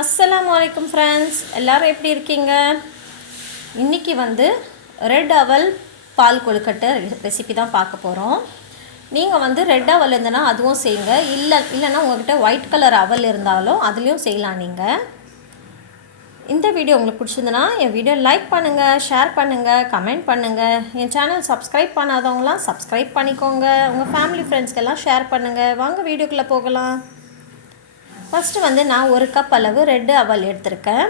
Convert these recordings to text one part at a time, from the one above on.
அஸ்ஸலாம் வலைக்கம் ஃப்ரெண்ட்ஸ் எல்லோரும் எப்படி இருக்கீங்க? இன்றைக்கி வந்து ரெட் அவல் பால் கொழுக்கட்டை ரெசிபி தான் பார்க்க போகிறோம் நீங்கள் வந்து ரெட் அவல் இருந்தனா அதுவும் செய்யுங்க. இல்லை இல்லைன்னா உங்கள்கிட்ட ஒயிட் கலர் அவல் இருந்தாலும் அதுலேயும் செய்யலாம் நீங்கள் இந்த வீடியோ உங்களுக்கு பிடிச்சிருந்தனா என் வீடியோ லைக் பண்ணுங்கள் ஷேர் பண்ணுங்கள் கமெண்ட் பண்ணுங்கள் என் சேனல் சப்ஸ்கிரைப் பண்ணாதவங்களாம் சப்ஸ்கிரைப் பண்ணிக்கோங்க. உங்கள் ஃபேமிலி ஃப்ரெண்ட்ஸ்க்கெல்லாம் ஷேர் பண்ணுங்கள் வாங்க வீடியோக்குள்ளே போகலாம். ஃபஸ்ட்டு வந்து நான் ஒரு கப் அளவு ரெட்டு அவல் எடுத்திருக்கேன்.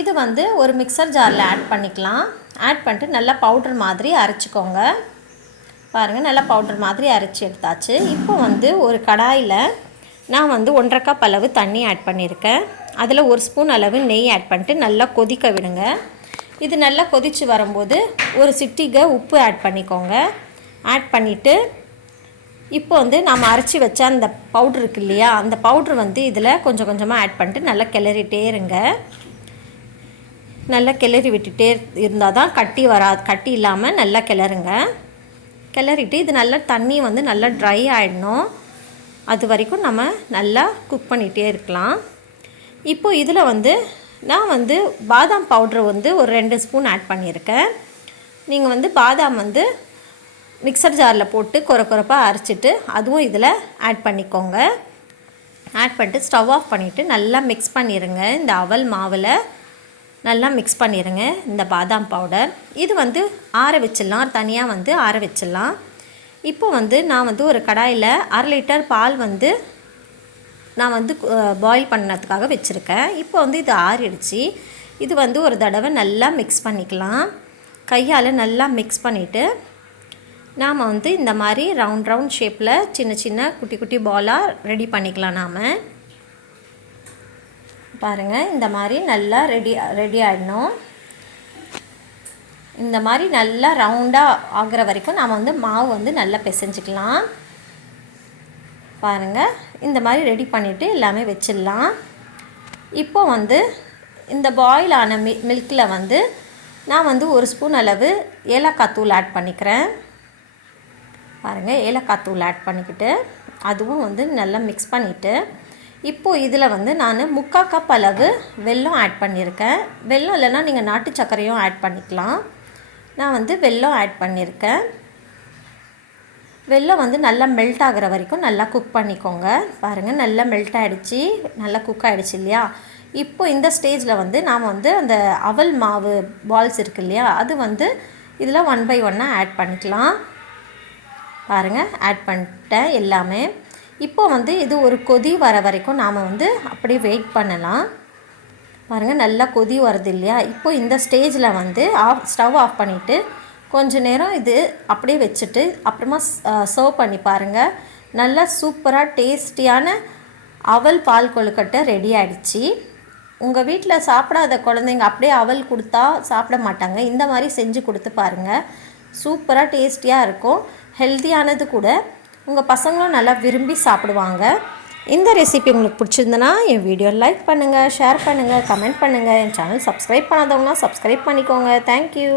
இது வந்து ஒரு மிக்சர் ஜாரில் ஆட் பண்ணிக்கலாம். ஆட் பண்ணிட்டு நல்லா பவுட்ரு மாதிரி அரைச்சிக்கோங்க. பாருங்கள் நல்லா பவுட்ரு மாதிரி அரைச்சி எடுத்தாச்சு. இப்போ வந்து ஒரு கடாயில் நான் வந்து ஒன்றரை கப் அளவு தண்ணி ஆட் பண்ணியிருக்கேன். அதில் ஒரு ஸ்பூன் அளவு நெய் ஆட் பண்ணிட்டு நல்லா கொதிக்க விடுங்க. இது நல்லா கொதித்து வரும்போது ஒரு சிட்டிகை உப்பு ஆட் பண்ணிக்கோங்க. ஆட் பண்ணிவிட்டு இப்போ வந்து நாம் அரைச்சி வச்ச அந்த பவுட்ரு இருக்கு இல்லையா அந்த பவுட்ரு வந்து இதில் கொஞ்சம் கொஞ்சமாக ஆட் பண்ணிட்டு நல்லா கிளறிட்டே இருங்க. நல்லா கிளறி விட்டுட்டே இருந்தால் தான் கட்டி வராது கட்டி இல்லாமல் நல்லா கிளறுங்க. கிளறிட்டு இது நல்லா தண்ணி வந்து நல்லா ட்ரை ஆகிடணும் அது வரைக்கும் நம்ம நல்லா குக் பண்ணிகிட்டே இருக்கலாம். இப்போ இதில் வந்து நான் வந்து பாதாம் பவுட்ரு வந்து ஒரு ரெண்டு ஸ்பூன் ஆட் பண்ணியிருக்கேன். நீங்கள் வந்து பாதாம் வந்து மிக்சர் ஜாரில் போட்டு குறை குறைப்பாக அரைச்சிட்டு அதுவும் இதில் ஆட் பண்ணிக்கோங்க. ஆட் பண்ணிட்டு ஸ்டவ் ஆஃப் பண்ணிவிட்டு நல்லா மிக்ஸ் பண்ணிடுங்க இந்த அவல் மாவில் நல்லா மிக்ஸ் பண்ணிடுங்க இந்த பாதாம் பவுடர் இது வந்து ஆற வச்சிடலாம். தனியாக வந்து ஆற வச்சிடலாம். இப்போ வந்து நான் வந்து ஒரு கடாயில் அரை லிட்டர் பால் வந்து நான் வந்து பாயில் பண்ணதுக்காக வச்சுருக்கேன். இப்போ வந்து இது ஆறிடுச்சு. இது வந்து ஒரு தடவை நல்லா மிக்ஸ் பண்ணிக்கலாம். கையால் நல்லா மிக்ஸ் பண்ணிவிட்டு நாம் வந்து இந்த மாதிரி ரவுண்ட் ரவுண்ட் ஷேப்பில் சின்ன சின்ன குட்டி குட்டி பாலாக ரெடி பண்ணிக்கலாம் நாம். பாருங்கள் இந்த மாதிரி நல்லா ரெடி ரெடி ஆகிடணும் இந்த மாதிரி நல்லா ரவுண்டாக ஆகிற வரைக்கும் நாம் வந்து மாவு வந்து நல்லா பிசைஞ்சிக்கலாம். பாருங்கள் இந்த மாதிரி ரெடி பண்ணிவிட்டு எல்லாமே வச்சிடலாம். இப்போ வந்து இந்த பாயில் ஆன மி மில்கில் வந்து நான் வந்து ஒரு ஸ்பூன் அளவு ஏலக்காய் தூள் ஆட் பண்ணிக்கிறேன். பாருங்கள் ஏலக்காய் தூள் ஆட் பண்ணிக்கிட்டு அதுவும் வந்து நல்லா மிக்ஸ் பண்ணிவிட்டு இப்போது இதில் வந்து நான் முக்கால் கப் அளவு வெல்லம் ஆட் பண்ணியிருக்கேன். வெல்லம் இல்லைன்னா நீங்கள் நாட்டு சர்க்கரையும் ஆட் பண்ணிக்கலாம். நான் வந்து வெல்லம் ஆட் பண்ணியிருக்கேன். வெல்லம் வந்து நல்லா மெல்ட் ஆகிற வரைக்கும் நல்லா குக் பண்ணிக்கோங்க. பாருங்கள் நல்லா மெல்ட் ஆகிடுச்சு நல்லா குக் ஆகிடுச்சு இல்லையா? இப்போ இந்த ஸ்டேஜில் வந்து நாம் வந்து அந்த அவல் மாவு பால்ஸ் இருக்கு இல்லையா? அது வந்து இதில் ஒன் பை ஒன்னாக ஆட் பண்ணிக்கலாம். பாருங்கள் ஆட் பண்ணிட்டேன் எல்லாமே. இப்போ வந்து இது ஒரு கொதி வர வரைக்கும் நாம் வந்து அப்படியே வெயிட் பண்ணலாம். பாருங்கள் நல்லா கொதி வருது இல்லையா? இப்போ இந்த ஸ்டேஜில் வந்து ஆஃப் ஸ்டவ் ஆஃப் பண்ணிவிட்டு கொஞ்ச நேரம் இது அப்படியே வச்சுட்டு அப்புறமா சர்வ் பண்ணி பாருங்கள் நல்லா சூப்பராக டேஸ்டியான அவல் பால் கொழுக்கட்டை ரெடி ஆகிடுச்சி உங்கள் வீட்டில் சாப்பிடாத குழந்தைங்க அப்படியே அவல் கொடுத்தா சாப்பிட மாட்டாங்க. இந்த மாதிரி செஞ்சு கொடுத்து பாருங்கள் சூப்பராக டேஸ்டியாக இருக்கும். ஹெல்த்தியானது கூட உங்கள் பசங்களும் நல்லா விரும்பி சாப்பிடுவாங்க. இந்த ரெசிபி உங்களுக்கு பிடிச்சிருந்தனா என் வீடியோ லைக் பண்ணுங்கள் ஷேர் பண்ணுங்கள் கமெண்ட் பண்ணுங்கள் என் சேனல் சப்ஸ்கிரைப் பண்ணாதவங்கன்னா சப்ஸ்கிரைப் பண்ணிக்கோங்க. Thank you